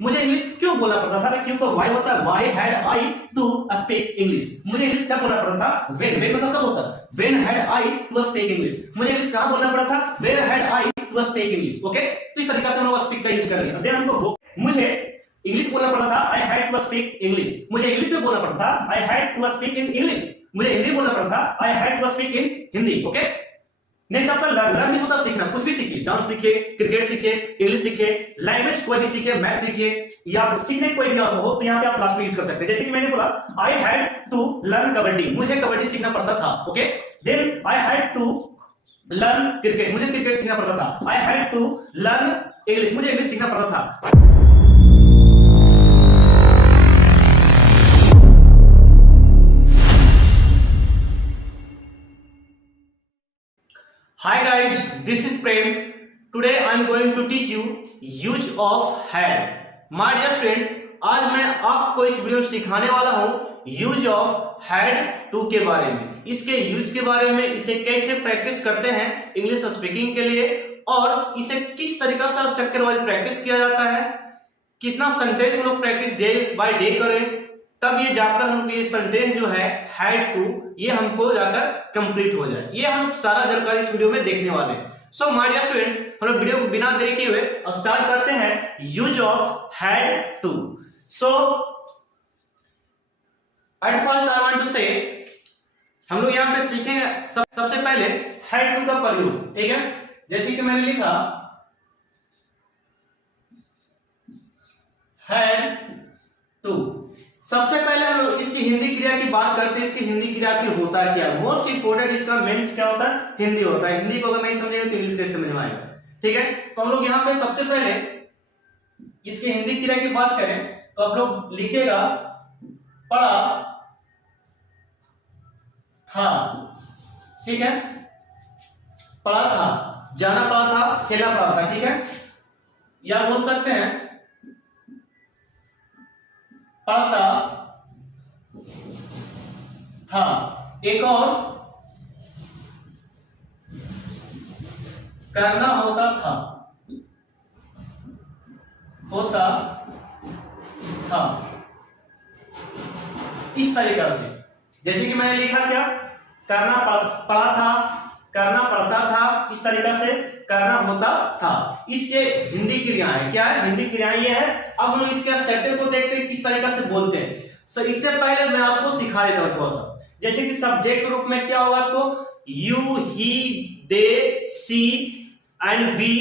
मुझे इंग्लिश क्यों बोलना पड़ता था? क्यों को वाई होता है, why had I to speak English. मुझे इंग्लिश क्या बोलना पड़ता था? व्हेन, व्हेन मतलब कब होता है? When had I to speak English. मुझे इंग्लिश कहां बोलना पड़ा था? Where had I to speak English. Okay, तो इस तरीके से हम लोग स्पीक का यूज कर रहे हैं। देन हमको मुझे इंग्लिश बोलना पड़ा था, I had to speak English. मुझे इंग्लिश में बोलना पड़ता था, I had to speak in English. मुझे हिंदी बोलना पड़ता था, I had to speak in Hindi. Okay, next आपका लर्न होता है सीखना, कुछ भी सीखिए, डांस सीखिए, क्रिकेट सीखिए, इंग्लिश सीखिए, लैंग्वेज कोई भी सीखिए, मैथ सीखिए, या सीखने कोई भी हो तो यहाँ पे आप लास्ट में यूज कर सकते हैं। जैसे कि मैंने बोला, I had to learn kabaddi, मुझे कबड्डी सीखना पड़ता था। Okay, then I had to learn cricket, मुझे क्रिकेट सीखना पड़ता था। I had to learn English, मुझे इंग्लिश सीखना पड़ता था। Hi guys, this is Prem. Today I am going to teach you use of had. My dear friend, आज मैं आपको इस वीडियो में सिखाने वाला हूँ यूज ऑफ हैड टू के बारे में, इसके यूज के बारे में, इसे कैसे प्रैक्टिस करते हैं इंग्लिश स्पीकिंग के लिए, और इसे किस तरीका से स्ट्रक्चर वाइज प्रैक्टिस किया जाता है, कितना सेंटेंस हम लोग प्रैक्टिस डे बाय डे करें, तब ये जाकर हमको ये सेंटेंस जो है हैड टू, ये हमको जाकर कंप्लीट हो जाए। ये हम सारा जानकारी इस वीडियो में देखने वाले हैं। सो माय डियर स्टूडेंट, हम लोग वीडियो को बिना देरी किए हुए स्टार्ट करते हैं use of had to. So at first I want to say, हम लोग यहाँ पे सीखेंगे सबसे पहले हैड टू का प्रयोग, ठीक है। जैसे कि मैंने लिखा हैड टू, सबसे पहले हम लोग इसकी हिंदी क्रिया की बात करते हैं। इसकी हिंदी क्रिया की होता क्या है, मोस्ट इंपोर्टेंट इसका मेन क्या होता है, हिंदी होता है। हिंदी को अगर नहीं समझेंगे तो इंग्लिश कैसे समझ में आएगा, ठीक है। तो हम लोग यहाँ पे सबसे पहले इसकी हिंदी क्रिया की बात करें तो आप लोग लिखेगा पढ़ा था, ठीक है, पढ़ा था, जाना पड़ा था, खेला पड़ा था, ठीक है। या बोल सकते हैं पढ़ता था। एक और करना होता था, होता था, इस तरीका से। जैसे कि मैंने लिखा क्या, करना पड़ा था, करना पड़ता था, इस तरीका से करना होता था। इसके हिंदी क्रियाएं क्या है, हिंदी क्रियाएं ये है। अब हम लोग इसके स्ट्रक्चर को देखते हैं किस तरीका से बोलते हैं। सो इससे पहले मैं आपको सिखा देता हूं थोड़ा सा। जैसे कि सब्जेक्ट के रूप में क्या होगा आपको, you, he, they, she and we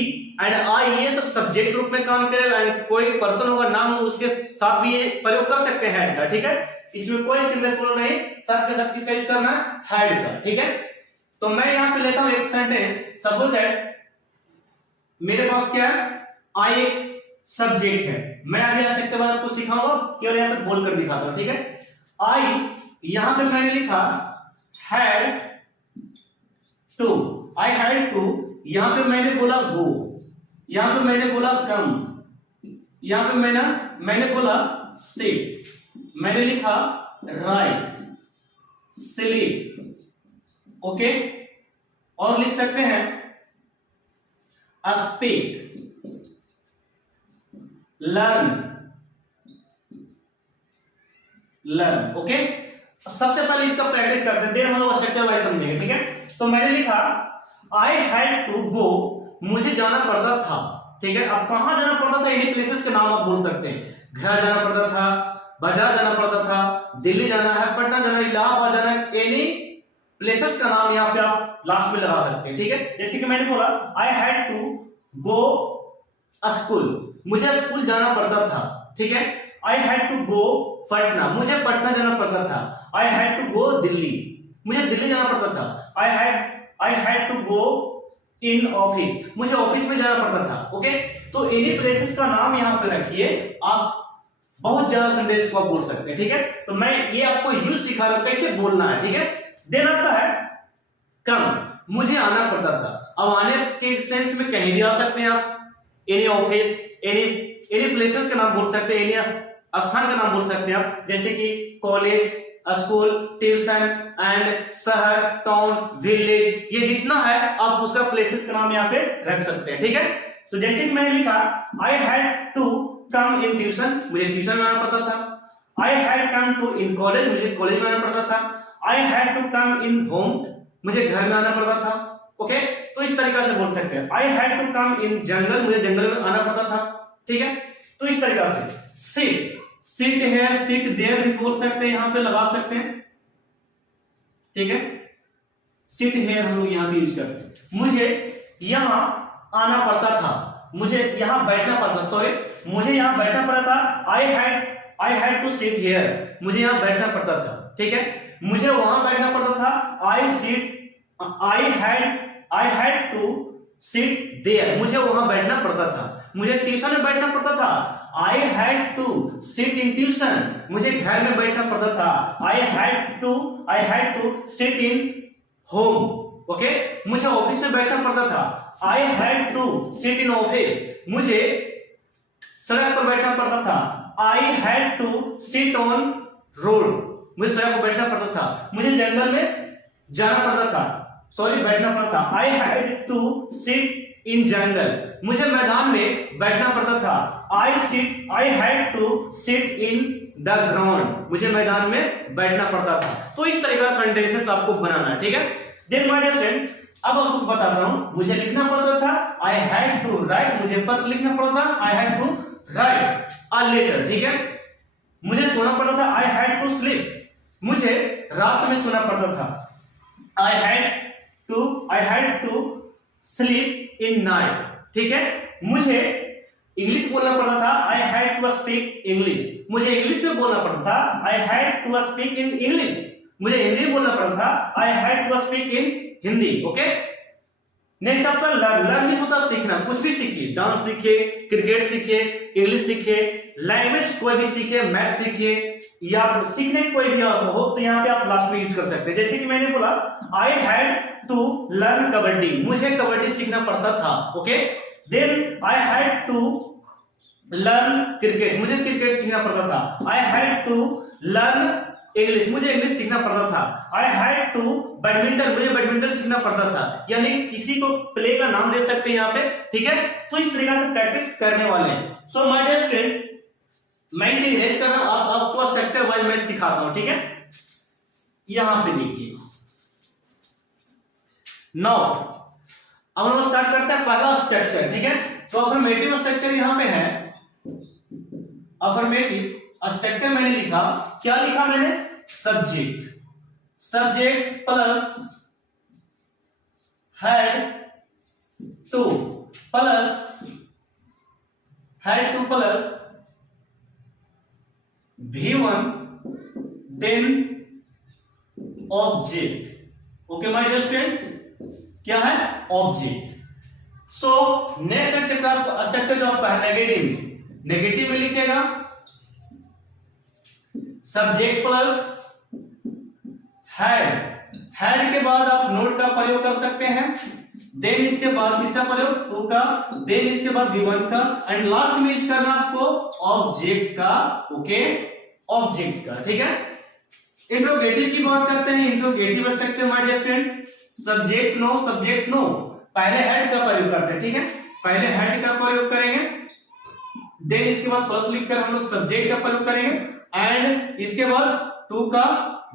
and I, ये सब सब्जेक्ट रूप में काम करेगा। एंड कोई पर्सन होगा, नाम हो, उसके साथ भी ये प्रयोग कर सकते हैं हैड का, ठीक है। इसमें कोई सिंगल नहीं, सबके साथ किसका यूज करना है, हैड का, ठीक है। तो मैं यहां पे लेता हूं एक सेंटेंस, सपोज दैट मेरे पास क्या है, आई एक सब्जेक्ट है। मैं आगे आ सकते बाद आपको सिखाऊंगा, केवल यहां पे बोल कर दिखाता हूं, ठीक है। आई, यहां पे मैंने लिखा had to, I had to, यहां पे मैंने बोला गो, यहां पे मैंने बोला कम, यहां पे मैंने बोला सिट, मैंने लिखा राइट, स्लीप, ओके। और लिख सकते हैं स्पीक, लर्न, ओके। सबसे पहले इसका प्रैक्टिस करते हैं, देन हम लोग स्ट्रक्चर वाइज समझेंगे, ठीक है। तो मैंने लिखा आई हैड टू गो, मुझे जाना पड़ता था, ठीक है। अब कहां जाना पड़ता था, इन्हीं प्लेसेस के नाम आप बोल सकते हैं। घर जाना पड़ता था, बाजार जाना पड़ता था, दिल्ली जाना है, पटना जाना है, इलाहाबाद जाना है, एनी प्लेसेस का नाम यहाँ पे आप लास्ट में लगा सकते हैं, ठीक है। जैसे कि मैंने बोला I had to go school, मुझे स्कूल जाना पड़ता था, ठीक है। I had to go Patna, मुझे पटना जाना पड़ता था। I had to go Delhi, मुझे दिल्ली जाना पड़ता था। I had to go in office, मुझे ऑफिस में जाना पड़ता था, ओके। तो एनी प्लेसेस का नाम यहाँ पे रखिए, आप बहुत ज्यादा सेंटेंस को आप बोल सकते हैं, ठीक है। तो मैं ये आपको यूज सिखा रहा हूं कैसे बोलना है, ठीक है। देन आता है कम, मुझे आना पड़ता था। अब आने के सेंस में कहीं भी आ सकते हैं आप, एनी ऑफिस, एनी प्लेसेस का नाम बोल सकते हैं, एनी स्थान का नाम बोल सकते हैं आप, जैसे कि कॉलेज, स्कूल, ट्यूशन एंड शहर, टाउन, विलेज, ये जितना है आप उसका प्लेसेस का नाम यहाँ पे रख सकते हैं, ठीक है। तो जैसे कि मैंने लिखा I had to come in tuition, मुझे ट्यूशन में आना पड़ता था। I had come to in college, मुझे कॉलेज में आना पड़ता था। I had to come in home, मुझे घर में आना पड़ता था। ओके, तो इस तरीके से बोल सकते हैं। I had to come in jungle, मुझे जंगल में आना पड़ता था। ठीक है, तो इस तरीके से sit, sit here, sit there भी बोल सकते हैं, यहां पे लगा सकते हैं। ठीक है, सिट हेयर हम लोग यहां पे यूज करते हैं। मुझे यहां आना पड़ता था, मुझे यहां बैठना पड़ता, सॉरी मुझे यहां बैठना पड़ता था। I had to sit here, मुझे यहां बैठना पड़ता था। ठीक है, मुझे वहां बैठना पड़ता था। I had to sit there, मुझे वहां बैठना पड़ता था। मुझे ट्यूशन में बैठना पड़ता था। I had to sit in tuition, मुझे घर में बैठना पड़ता था। I had to sit in home. Okay, मुझे ऑफिस में बैठना पड़ता था। I had to sit in office, मुझे सड़क पर बैठना पड़ता था। I had to sit on road, मुझे सड़क पर बैठना पड़ता था। मुझे जंगल में जाना पड़ता था, सॉरी बैठना पड़ता था। I had to sit in jungle, मुझे मैदान में बैठना पड़ता था। I had to sit in the ground, मुझे मैदान में बैठना पड़ता था। तो इस तरह का सेंटेंसेस आपको बनाना है। ठीक है, देन माय डियर फ्रेंड, अब आपको बताता हूं। मुझे लिखना पड़ता था, आई हैड टू राइट, मुझे पत्र लिखना पड़ता था। I had to write a letter. ठीक है, मुझे सोना पड़ता था। आई हैड टू स्लीप, मुझे रात में सोना पड़ता था। I had to sleep in night. ठीक है, मुझे इंग्लिश बोलना पड़ता था। I had to speak English, मुझे इंग्लिश में बोलना पड़ता था। I had to speak in English, मुझे हिंदी बोलना पड़ता था। I had to speak in Hindi. Okay, next आपका लर्न। लर्न मींस होता है सीखना, कुछ भी सीखिए, डांस सीखिए, क्रिकेट सीखिए, इंग्लिश सीखिए, लैंग्वेज कोई भी सीखिए, मैथ सीखिए, या सीखने कोई भी हो तो यहाँ पे आप लास्ट में यूज कर सकते हैं। जैसे कि मैंने बोला, I had to learn kabaddi, मुझे कबड्डी सीखना पड़ता था। Okay, then I had to learn cricket, मुझे क्रिकेट सीखना पड़ता था। I had to learn English, मुझे इंग्लिश सीखना पड़ता था। आई हैड टू बैडमिंटन, मुझे बैडमिंटन सीखना पड़ता था। यानी किसी को प्ले का नाम दे सकते हैं यहाँ पे। ठीक है, तो इस तरीके से प्रैक्टिस करने वाले हैं। सो माय डियर फ्रेंड, मैं इसे इरेज कर रहा हूं, आपको स्ट्रक्चर वाइज मैं सिखाता हूं। ठीक है, यहां पे देखिए। नाउ अब हम स्टार्ट करते हैं पहला स्ट्रक्चर। ठीक है, तो अफर्मेटिव स्ट्रक्चर यहां पे है। अफर्मेटिव स्ट्रक्चर मैंने लिखा, क्या लिखा मैंने? Subject, subject plus had to plus V1 then object. Okay my dear friend, क्या है? ऑब्जेक्ट। सो नेक्स्ट स्ट्रक्चर जो आपका है नेगेटिव में लिखेगा सब्जेक्ट प्लस हैड के बाद आप नोट का प्रयोग कर सकते हैं। देन इसके बाद किसका प्रयोग? टू का। देन इसके बाद V1 का, एंड लास्ट में यूज करना आपको ऑब्जेक्ट का। ओके, ऑब्जेक्ट का। ठीक है, इंट्रोगेटिव की बात करते हैं। Interrogative structure my dear friend, subject no पहले हेड का प्रयोग करते हैं। ठीक है, पहले हेड का प्रयोग करेंगे, देन इसके बाद प्लस लिखकर हम लोग सब्जेक्ट का प्रयोग करेंगे, एंड इसके बाद टू का,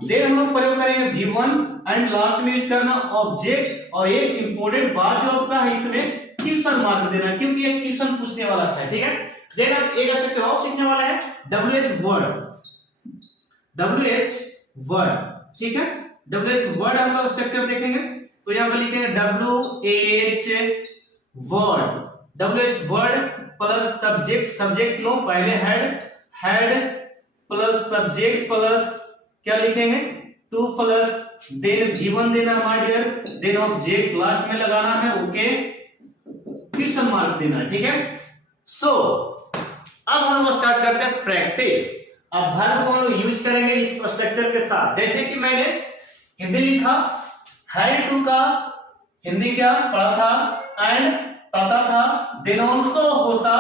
देन हम लोग प्रयोग करेंगे V1, एंड लास्ट में यूज करना ऑब्जेक्ट। और एक इंपॉर्टेंट बात जो आपका है, इसमें क्वेश्चन मार्क देना, क्योंकि एक क्वेश्चन पूछने वाला था। ठीक है, देन आप एक स्ट्रक्चर और सीखने वाला है, WH वर्ड। ठीक है, WH वर्ड हम लोग स्ट्रक्चर देखेंगे। तो यहां पर लिखेंगे WH word plus subject no, पहले हेड प्लस सब्जेक्ट प्लस क्या लिखेंगे? टू प्लस देन V1 देना my dear, then object last में लगाना है। ओके, क्वेश्चन मार्क देना है। ठीक है, सो अब हम लोग स्टार्ट करते हैं प्रैक्टिस। अब वर्ब को हम लोग यूज करेंगे इस स्ट्रक्चर के साथ। जैसे कि मैंने हिंदी लिखा, हैड टू का हिंदी क्या पढ़ा था, एंड पढ़ता था, देन ऑल्सो होता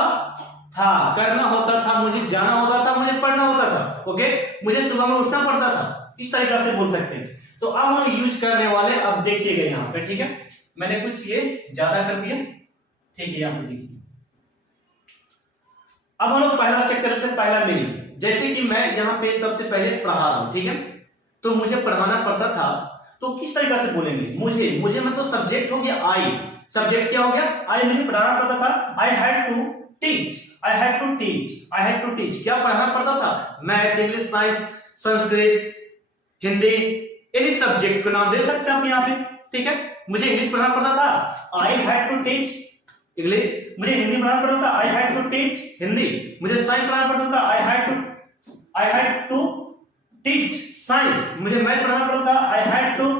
था, करना होता था, मुझे जाना होता था, मुझे पढ़ना होता था। ओके, मुझे सुबह में उठना पड़ता था, इस तरीके से बोल सकते हैं। तो अब हम यूज करने वाले, अब देखिएगा यहाँ पे। ठीक है, मैंने कुछ ये ज्यादा कर दिया। ठीक है, यहाँ पे देखिए, अब हम लोग पहला स्टेप कर लेते हैं, पहला मीनिंग। जैसे कि मैं यहाँ पे सबसे पहले पढ़ा रहा हूँ, ठीक है, तो मुझे पढ़ाना पड़ता था, तो किस तरीका से बोलेंगे? मुझे मतलब सब्जेक्ट हो गया आई, सब्जेक्ट क्या हो गया? आई, मुझे पढ़ाना पड़ता था, I had to teach, I had to teach, I had to teach. क्या पढ़ाना पड़ता था? Math, English, science, Sanskrit, Hindi, any subject का नाम दे सकते हैं आप यहाँ पे, ठीक है। मुझे इंग्लिश पढ़ाना पड़ता था, I had to teach English. मुझे हिंदी पढ़ाना पड़ता था, I had to teach Hindi. मुझे साइंस पढ़ाना पड़ता था, I had to teach science. मुझे मैथ पढ़ाना पड़ता था, I had to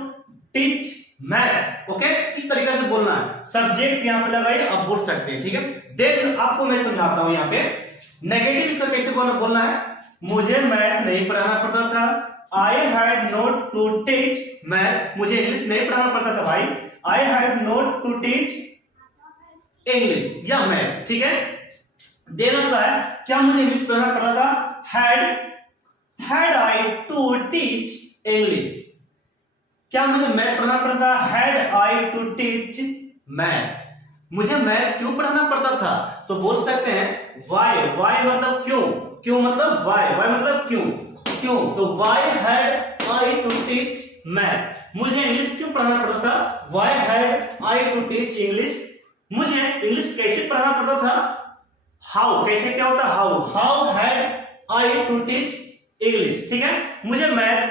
teach math. Okay, इस तरीके से बोलना है। सब्जेक्ट यहाँ पे लगाइए, आप बोल सकते हैं, ठीक है। देन आपको मैं समझाता हूं यहाँ पे नेगेटिव इसका कैसे बोलना है। मुझे मैथ नहीं पढ़ाना पड़ता था, I had not to teach math. मुझे इंग्लिश नहीं पढ़ाना पड़ता था भाई, I had not to teach English या मैथ, ठीक है। देन होता है, क्या मुझे इंग्लिश पढ़ाना पड़ता था? Had I to teach English. क्या मुझे मैथ पढ़ाना पड़ता था? Had I to teach math. मुझे मैथ क्यों पढ़ाना पड़ता था? तो बोल सकते हैं वाई। वाई मतलब क्यों, क्यों मतलब वाई, वाई मतलब क्यों, क्यों। तो why had I to teach math. मुझे इंग्लिश क्यों पढ़ाना पड़ता था? Why had I to teach English. मुझे इंग्लिश कैसे पढ़ाना पड़ता था? हाउ, कैसे क्या होता है? How had I to teach English, ठीक है। मुझे मैथ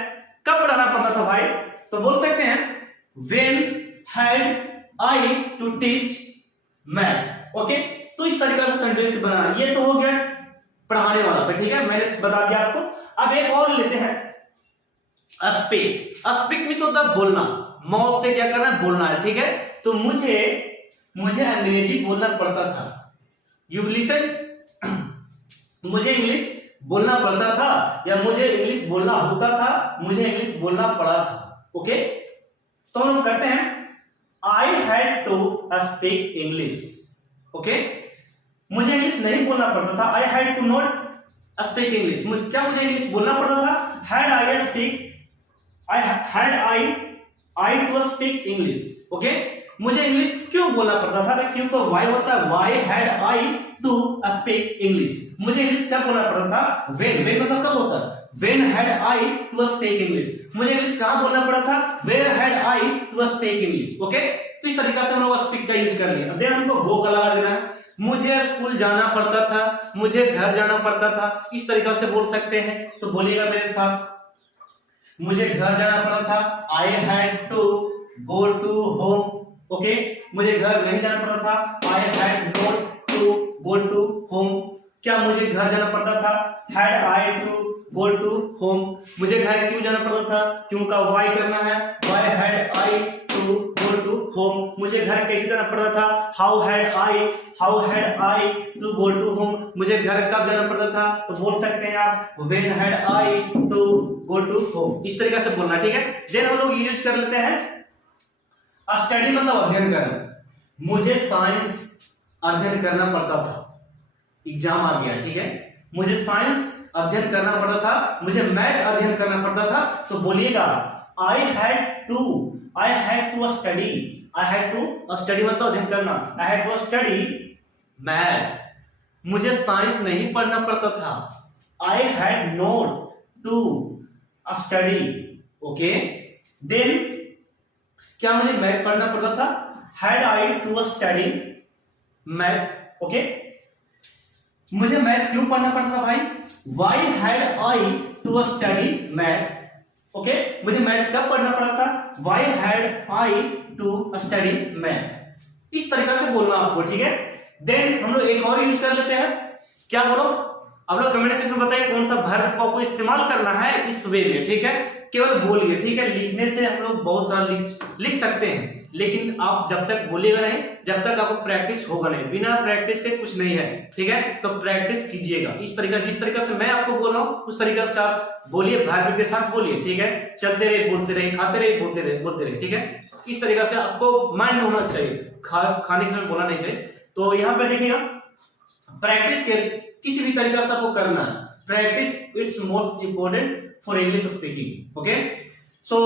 कब पढ़ाना पड़ता था भाई? तो बोल सकते हैं when had I to teach math. Okay, तो इस तरीके से सेंटेंस बनाना। ये तो हो गया पढ़ाने वाला पे, ठीक है, मैंने बता दिया आपको। अब एक और लेते हैं, स्पीक। स्पीक मींस होता है बोलना, माउथ से क्या करना है? बोलना है, ठीक है। तो मुझे अंग्रेजी बोलना पड़ता था। यू लिसन, मुझे इंग्लिश बोलना पड़ता था या मुझे इंग्लिश बोलना होता था, मुझे इंग्लिश बोलना पड़ा था। ओके, तो हम करते हैं I had to speak English. Okay, मुझे इंग्लिश नहीं बोलना पड़ता था, I had to not speak English. क्या मुझे इंग्लिश बोलना पड़ता था? Had I to speak English. Okay, मुझे इंग्लिश क्यों बोलना पड़ता था? क्यों को वाई होता है, why had I to speak English. मुझे इंग्लिश कब बोलना पड़ता था? व्हेन मतलब कब होता है? When had I to speak English. मुझे इंग्लिश कहां बोलना पड़ा था? Where had I to speak English. Okay, तो इस तरीके से हम लोग स्पीक का यूज कर लिया। देन हमको गो का लगा देना है। मुझे स्कूल जाना पड़ता था, मुझे घर जाना पड़ता था, इस तरीके से बोल सकते हैं। तो बोलिएगा मेरे साथ, मुझे घर जाना पड़ा था, I had to go to home. Okay, मुझे घर नहीं जाना पड़ता था, I had not to go to home. क्या मुझे घर जाना पड़ता था? Had I to go to home. मुझे घर क्यों जाना पड़ता था? क्यों का वाई करना है, why had I to go to home. मुझे घर कैसे जाना पड़ता था? How had I to go to home. मुझे घर कब जाना पड़ता था? तो बोल सकते हैं आप when had I to go to home. इस तरीके से बोलना, ठीक है। देन हम लोग यूज कर लेते हैं स्टडी मतलब अध्ययन करना। मुझे साइंस अध्ययन करना पड़ता था, एग्जाम आ गया, ठीक है। मुझे साइंस अध्ययन करना पड़ता था, मुझे मैथ अध्ययन करना पड़ता था। तो बोलिएगा I had to study. I had to study मतलब अध्ययन करना, I had to study math. मुझे साइंस नहीं पढ़ना पड़ता था, I had not to study. Okay, then क्या मुझे मैथ पढ़ना पड़ता था? Had I to study math. Okay, मुझे मैथ क्यों पढ़ना पड़ता था भाई? Why had I to study math. Okay, मुझे मैथ कब पढ़ना पड़ा था? Why had I to study math. इस तरीके से बोलना आपको, ठीक है। देन हम लोग एक और यूज कर लेते हैं। क्या बोलो आप लोग कमेंट सेक्शन में बताइए कौन सा वर्ब को आपको इस्तेमाल करना है इस वे में, ठीक है। केवल बोलिए, ठीक है। लिखने से हम लोग बहुत सारा लिख सकते हैं, लेकिन आप जब तक बोलिएगा नहीं, जब तक आपको प्रैक्टिस होगा नहीं। बिना प्रैक्टिस के कुछ नहीं है, ठीक है। तो प्रैक्टिस कीजिएगा इस तरीका, जिस तरीके से मैं आपको बोल रहा हूँ उस तरीके से आप बोलिए, भाई के साथ बोलिए, ठीक है। चलते रहे, बोलते रहे, खाते रहे, बोलते रहे, ठीक है। इस तरीके से आपको माइंड में होना चाहिए, खाने के समय बोलना नहीं चाहिए। तो यहाँ पे देखिएगा, प्रैक्टिस के किसी भी तरीका से आपको करना है। Practice it's most important for English speaking. Okay, so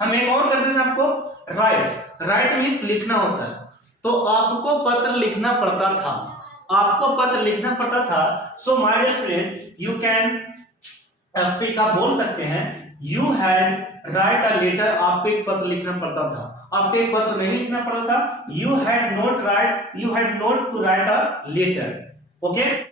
हम एक और कर देते हैं आपको, राइट। राइट मीन्स लिखना होता है। तो आपको पत्र लिखना पड़ता था, आपको पत्र लिखना पड़ता था। So my dear student, you can speak, आप बोल सकते हैं you had write a letter, आपको एक पत्र लिखना पड़ता था। आपको एक पत्र नहीं लिखना पड़ता था, you had not to write a letter. Okay.